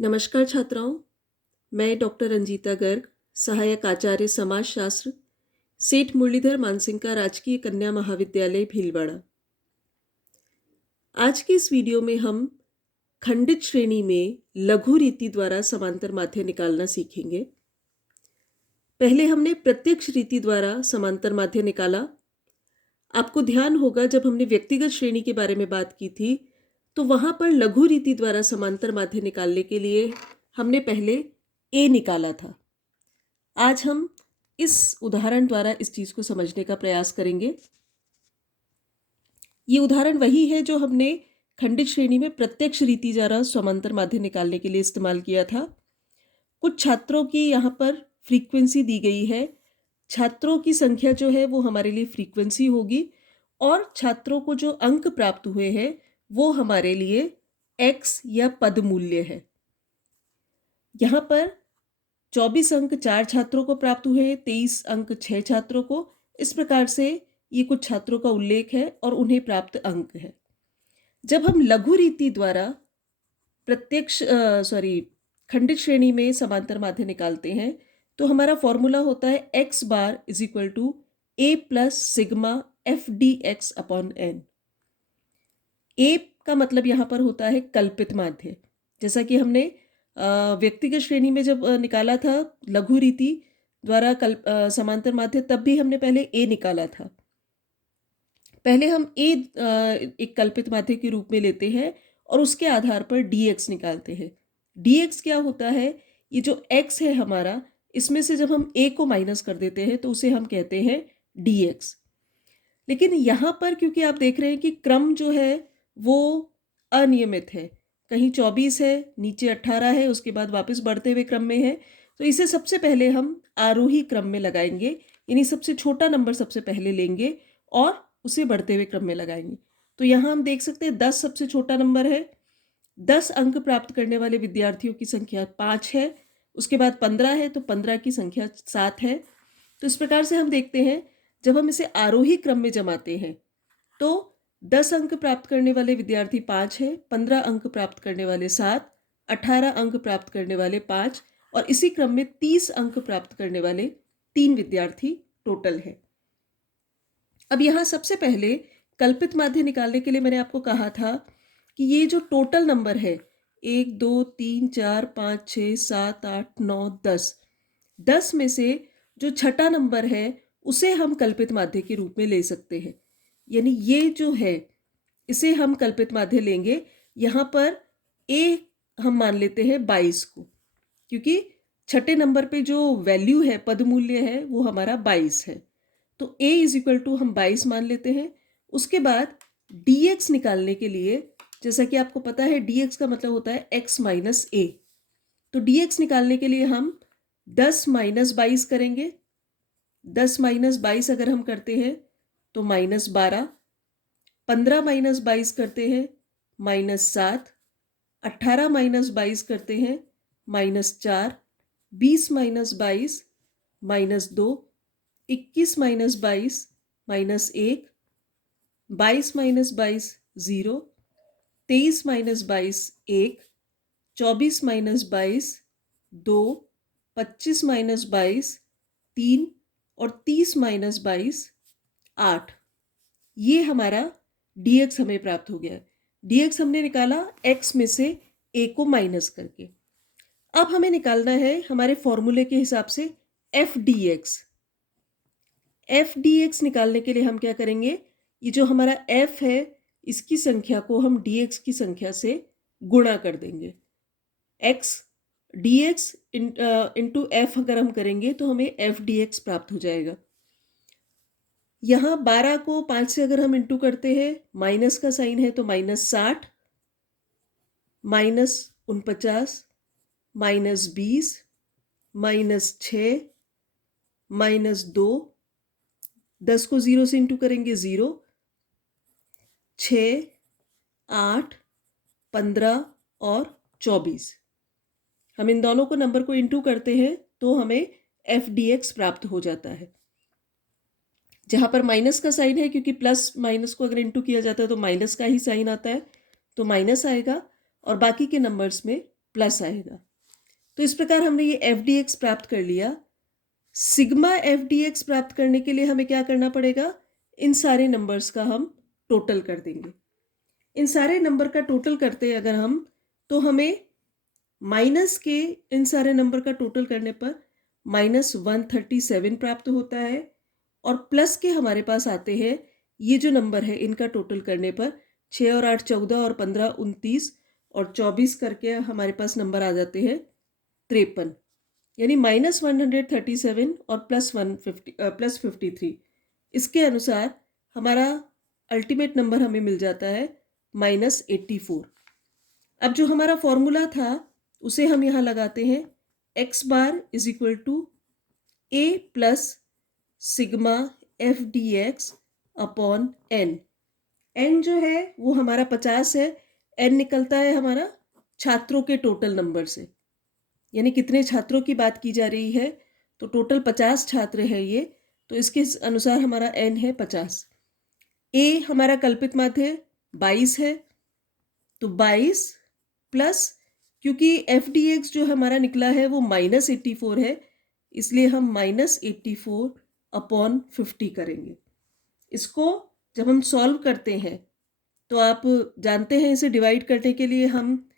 नमस्कार छात्राओं, मैं डॉक्टर रंजीता गर्ग, सहायक आचार्य समाजशास्त्र, सेठ मुरलीधर मानसिंह राजकीय कन्या महाविद्यालय भीलवाड़ा। आज की इस वीडियो में हम खंडित श्रेणी में लघु रीति द्वारा समांतर माध्य निकालना सीखेंगे। पहले हमने प्रत्यक्ष रीति द्वारा समांतर माध्य निकाला। आपको ध्यान होगा जब हमने व्यक्तिगत श्रेणी के बारे में बात की थी तो वहां पर लघु रीति द्वारा समांतर माध्य निकालने के लिए हमने पहले ए निकाला था। आज हम इस उदाहरण द्वारा इस चीज को समझने का प्रयास करेंगे। ये उदाहरण वही है जो हमने खंडित श्रेणी में प्रत्यक्ष रीति द्वारा समांतर माध्य निकालने के लिए इस्तेमाल किया था। कुछ छात्रों की यहाँ पर फ्रीक्वेंसी दी गई है। छात्रों की संख्या जो है वो हमारे लिए फ्रीक्वेंसी होगी और छात्रों को जो अंक प्राप्त हुए हैं वो हमारे लिए x या पद मूल्य है। यहाँ पर 24 अंक 4 छात्रों को प्राप्त हुए हैं, 23 अंक 6 छात्रों को। इस प्रकार से ये कुछ छात्रों का उल्लेख है और उन्हें प्राप्त अंक है। जब हम लघु रीति द्वारा खंडित श्रेणी में समांतर माध्य निकालते हैं तो हमारा फॉर्मूला होता है x bar is equal to a plus sigma f d x upon n. A का मतलब यहाँ पर होता है कल्पित माध्य। जैसा कि हमने व्यक्तिगत श्रेणी में जब निकाला था लघु रीति द्वारा समांतर माध्य, तब भी हमने पहले ए निकाला था। पहले हम ए एक कल्पित माध्य के रूप में लेते हैं और उसके आधार पर dx निकालते हैं। dx क्या होता है? ये जो x है हमारा, इसमें से जब हम a को माइनस कर देते हैं तो उसे हम कहते हैं dx। लेकिन यहाँ पर क्योंकि आप देख रहे हैं कि क्रम जो है वो अनियमित है, कहीं 24 है, नीचे 18 है, उसके बाद वापस बढ़ते हुए क्रम में है, तो इसे सबसे पहले हम आरोही क्रम में लगाएंगे, यानी सबसे छोटा नंबर सबसे पहले लेंगे और उसे बढ़ते हुए क्रम में लगाएंगे। तो यहाँ हम देख सकते हैं 10 सबसे छोटा नंबर है। 10 अंक प्राप्त करने वाले विद्यार्थियों की संख्या 5 है, उसके बाद 15 है तो 15 की संख्या 7 है। तो इस प्रकार से हम देखते हैं जब हम इसे आरोही क्रम में जमाते हैं तो 10 अंक प्राप्त करने वाले विद्यार्थी 5 है, 15 अंक प्राप्त करने वाले 7, 18 अंक प्राप्त करने वाले 5 और इसी क्रम में 30 अंक प्राप्त करने वाले 3 विद्यार्थी टोटल है। अब यहाँ सबसे पहले कल्पित माध्य निकालने के लिए मैंने आपको कहा था कि ये जो टोटल नंबर है 1 2 3 4 5 6 7 8 9 10 में से जो छठा नंबर है उसे हम कल्पित माध्य के रूप में ले सकते हैं। यानी ये जो है इसे हम कल्पित माध्य लेंगे। यहाँ पर a हम मान लेते हैं 22 को, क्योंकि छठे नंबर पे जो वैल्यू है, पद मूल्य है, वो हमारा 22 है। तो a इज इक्वल टू हम 22 मान लेते हैं। उसके बाद dx निकालने के लिए, जैसा कि आपको पता है dx का मतलब होता है x माइनस a, तो dx निकालने के लिए हम 10 माइनस 22 करेंगे। 10 माइनस 22 अगर हम करते हैं तो -12, 15 माइनस 22 करते हैं -7, 18 माइनस 22 करते हैं -4, 20 minus 22 -2, 21 minus 22 -1, 22 minus 22 0, 23 minus 22 1, 24 minus 22 2, 25 minus 22 3 और 30 माइनस 22 8। ये हमारा dx हमें प्राप्त हो गया। dx हमने निकाला x में से a को माइनस करके। अब हमें निकालना है हमारे फॉर्मूले के हिसाब से f dx। f dx निकालने के लिए हम क्या करेंगे, ये जो हमारा f है इसकी संख्या को हम dx की संख्या से गुणा कर देंगे। x dx इंटू f अगर हम करेंगे तो हमें f dx प्राप्त हो जाएगा। यहाँ 12 को 5 से अगर हम इंटू करते हैं, माइनस का साइन है तो -60, -49, -20, -6, -2, 10 को 0 से इंटू करेंगे 0, 6, 8, 15 और 24। हम इन दोनों को नंबर को इंटू करते हैं तो हमें एफ डी एक्स प्राप्त हो जाता है। जहाँ पर माइनस का साइन है, क्योंकि प्लस माइनस को अगर इंटू किया जाता है तो माइनस का ही साइन आता है, तो माइनस आएगा और बाकी के नंबर्स में प्लस आएगा। तो इस प्रकार हमने ये एफ डी एक्स प्राप्त कर लिया। सिग्मा एफ डी एक्स प्राप्त करने के लिए हमें क्या करना पड़ेगा, इन सारे नंबर्स का हम टोटल कर देंगे। इन सारे नंबर का टोटल करते अगर हम, तो हमें माइनस के इन सारे नंबर का टोटल करने पर -137 प्राप्त होता है, और प्लस के हमारे पास आते हैं ये जो नंबर है इनका टोटल करने पर 6 और 8 14 और 15 29 और 24 करके हमारे पास नंबर आ जाते हैं 53, यानी -137 और +53। इसके अनुसार हमारा अल्टीमेट नंबर हमें मिल जाता है -84। अब जो हमारा फॉर्मूला था उसे हम यहाँ लगाते हैं, x bar is equal to a plus sigma f d x upon n। n जो है वो हमारा 50 है, n निकलता है हमारा छात्रों के टोटल नंबर से, यानी कितने छात्रों की बात की जा रही है, तो टोटल 50 छात्र है ये, तो इसके अनुसार हमारा n है 50। a हमारा कल्पित माध्य 22 है, तो 22 प्लस, क्योंकि एफ डी एक्स जो हमारा निकला है वो -84 है, इसलिए हम -84 अपॉन 50 करेंगे। इसको जब हम सॉल्व करते हैं तो आप जानते हैं इसे डिवाइड करने के लिए हम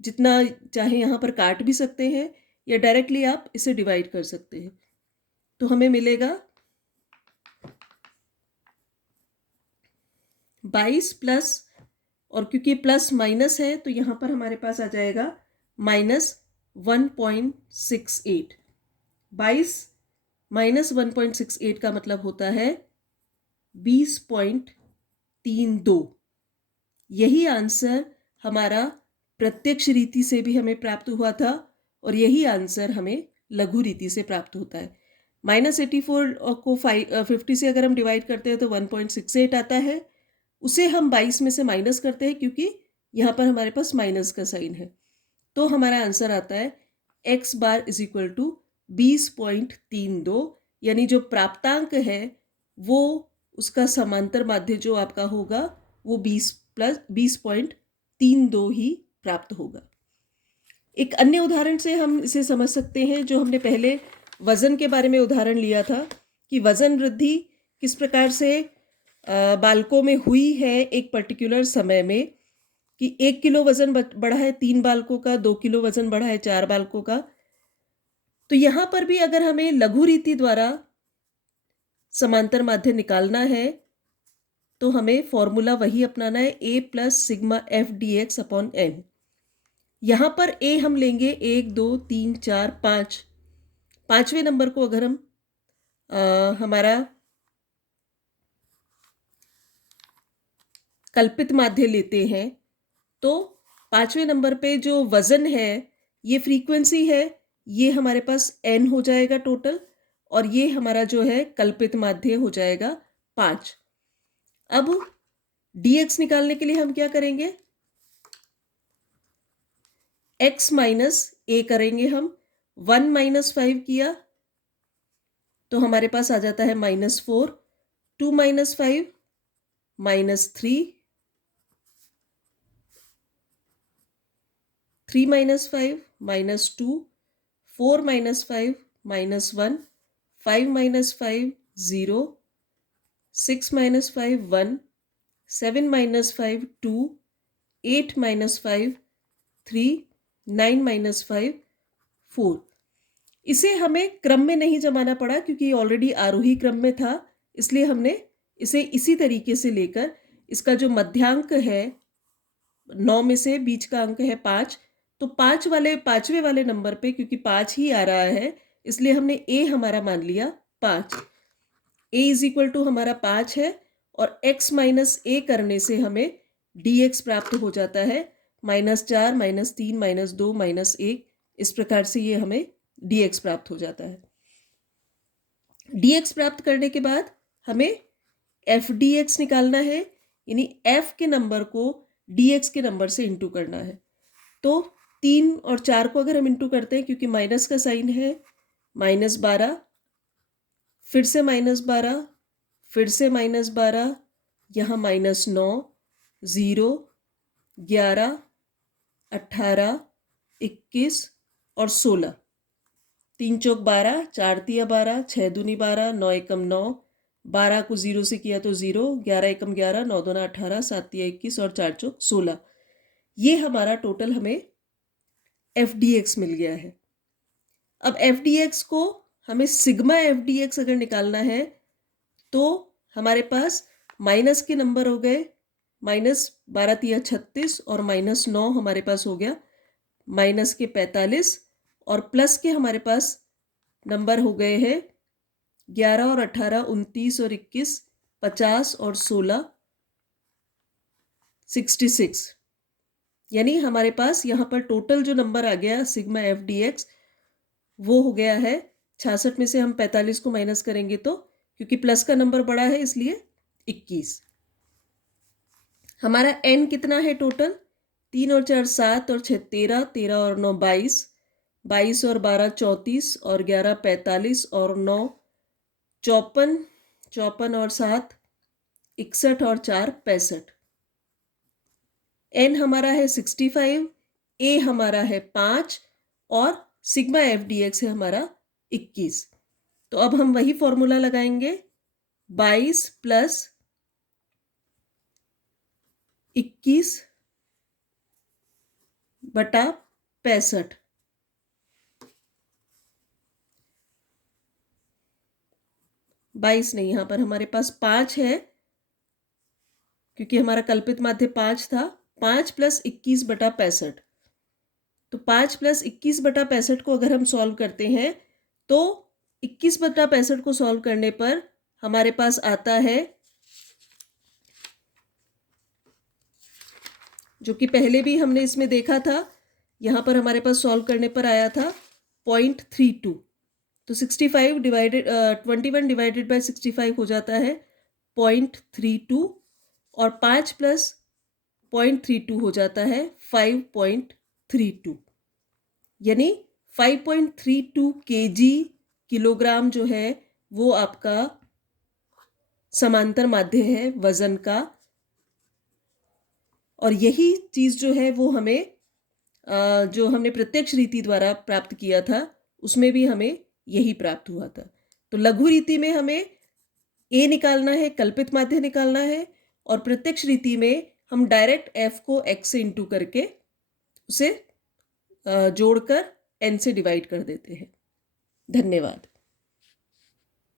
जितना चाहे यहाँ पर काट भी सकते हैं, या डायरेक्टली आप इसे डिवाइड कर सकते हैं। तो हमें मिलेगा 22 प्लस, और क्योंकि प्लस माइनस है तो यहाँ पर हमारे पास आ जाएगा -1.68। 22 -1.68 का मतलब होता है 20.32। यही आंसर हमारा प्रत्यक्ष रीति से भी हमें प्राप्त हुआ था, और यही आंसर हमें लघु रीति से प्राप्त होता है। -84 को 50 से अगर हम डिवाइड करते हैं तो 1.68 आता है, उसे हम 22 में से माइनस करते हैं क्योंकि यहाँ पर हमारे पास माइनस का साइन है, तो हमारा आंसर आता है x bar is equal to 20.32, यानी जो प्राप्तांक है वो उसका समांतर माध्य जो आपका होगा वो 20.32 ही प्राप्त होगा। एक अन्य उदाहरण से हम इसे समझ सकते हैं, जो हमने पहले वजन के बारे में उदाहरण लिया था कि वजन वृद्धि किस प्रकार से बालकों में हुई है एक पर्टिकुलर समय में, कि 1 किलो वजन बढ़ा है 3 बालकों का, 2 किलो वजन बढ़ा है 4 बालकों का। तो यहाँ पर भी अगर हमें लघु रीति द्वारा समांतर माध्य निकालना है तो हमें फॉर्मूला वही अपनाना है, a plus sigma f d x upon n. यहाँ पर a हम लेंगे 1 2 3 4 5, पांचवें नंबर को अगर हम हमारा कल्पित माध्य लेते हैं तो पांचवें नंबर पे जो वजन है, ये फ्रीक्वेंसी है, ये हमारे पास n हो जाएगा टोटल, और ये हमारा जो है कल्पित माध्य हो जाएगा 5। अब dx निकालने के लिए हम क्या करेंगे, x माइनस a करेंगे हम। 1 - 5 किया तो हमारे पास आ जाता है -4, 2 - 5 -3, 3 - 5 -2, 4 - 5 -1, 5 - 5 0, 6 - 5 1, 7 - 5 2, 8 - 5 3, 9 - 5 4। इसे हमें क्रम में नहीं जमाना पड़ा क्योंकि ऑलरेडी आरोही क्रम में था, इसलिए हमने इसे इसी तरीके से लेकर इसका जो मध्यांक है 9 में से बीच का अंक है 5, तो पांचवें वाले नंबर पे क्योंकि 5 ही आ रहा है इसलिए हमने a हमारा मान लिया 5। a इज इक्वल टू हमारा 5 है, और x माइनस a करने से हमें dx प्राप्त हो जाता है -4 -3 -2 -1। इस प्रकार से ये हमें dx प्राप्त हो जाता है। dx प्राप्त करने के बाद हमें एफ डी एक्स निकालना है, यानी f के नंबर को dx के नंबर से इंटू करना है। तो 3 और 4 को अगर हम इंटू करते हैं, क्योंकि माइनस का साइन है, -12, फिर से -12, फिर से -12, यहाँ -9, 0, 11, 18, 21 और 16। 3 चौक 12, 4 तिया 12, 6 दूनी 12, 9 एकम 9, 12 को 0 से किया तो 0, 11 एकम 11, 9 दूना 18, 7 तिया 21 और 4 चौक 16। ये हमारा टोटल हमें एफ डी एक्स मिल गया है। अब एफ डी एक्स को हमें सिग्मा एफ डी एक्स अगर निकालना है तो हमारे पास माइनस के नंबर हो गए, माइनस 12 तिया 36 और माइनस 9 हमारे पास हो गया माइनस के 45 और प्लस के हमारे पास नंबर हो गए हैं 11 और 18, 29 और 21, 50 और 16, 66। यानी हमारे पास यहाँ पर टोटल जो नंबर आ गया सिग्मा एफ डी एक्स वो हो गया है 66 में से हम 45 को माइनस करेंगे तो क्योंकि प्लस का नंबर बड़ा है इसलिए 21। हमारा n कितना है टोटल? 3 और 4 7 और 6 13, 13 और 9 22, 22 और 12 34 और 11 45 और 9 54, 54 और 7 61 और 4 65। n हमारा है 65, a हमारा है 5 और सिग्मा एफ डी एक्स है हमारा 21। तो अब हम वही फॉर्मूला लगाएंगे 22 प्लस 21 बटा 65। 22 नहीं, यहाँ पर हमारे पास 5 है क्योंकि हमारा कल्पित माध्य 5 था। 5 प्लस 21 बटा 65। तो 5 प्लस 21 बटा 65 को अगर हम सॉल्व करते हैं तो 21 बटा 65 को सॉल्व करने पर हमारे पास आता है जो कि पहले भी हमने इसमें देखा था, यहाँ पर हमारे पास सॉल्व करने पर आया था 0.32। तो 65 डिवाइडेड 21 डिवाइडेड बाय 65 हो जाता है 0.32 और 5 प्लस 0.32 हो जाता है 5.32। यानी 5.32 केजी किलोग्राम जो है वो आपका समांतर माध्य है वजन का। और यही चीज़ जो है वो हमें जो हमने प्रत्यक्ष रीति द्वारा प्राप्त किया था उसमें भी हमें यही प्राप्त हुआ था। तो लघु रीति में हमें ए निकालना है, कल्पित माध्य निकालना है, और प्रत्यक्ष रीति में हम डायरेक्ट एफ को एक्स से इंटू करके उसे जोड़कर एन से डिवाइड कर देते हैं। धन्यवाद।